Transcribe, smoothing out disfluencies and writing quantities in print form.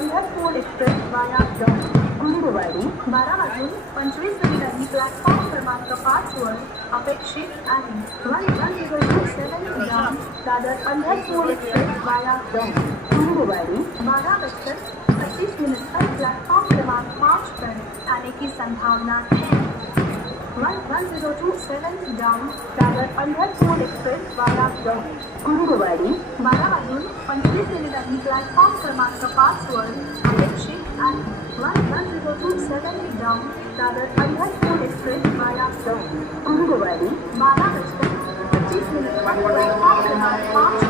Pandharpur express वाया दौंड गुरुवारी 12:25 platform क्रमांक 5 वर अपेक्षित आहे. 11:07 डाऊन दादर पंढरपूर एक्सप्रेस वाया दौंड गुरुवारी 12:25 पर प्लेटफॉर्म क्रमांक 5 पर आने की संभावना है. 1027 डाऊन दादर पंढरपूर एक्सप्रेस वाया दौंड गुरुवारी 12:25 प्लॅटफॉर्म क्रमांक 5 वर अपेक्षित आहे. 1027 डाऊन दादर पंढरपूर एक्सप्रेस वाया दौंड गुरुवारी 12:25 पर प्लॅटफॉर्म क्रमांक 5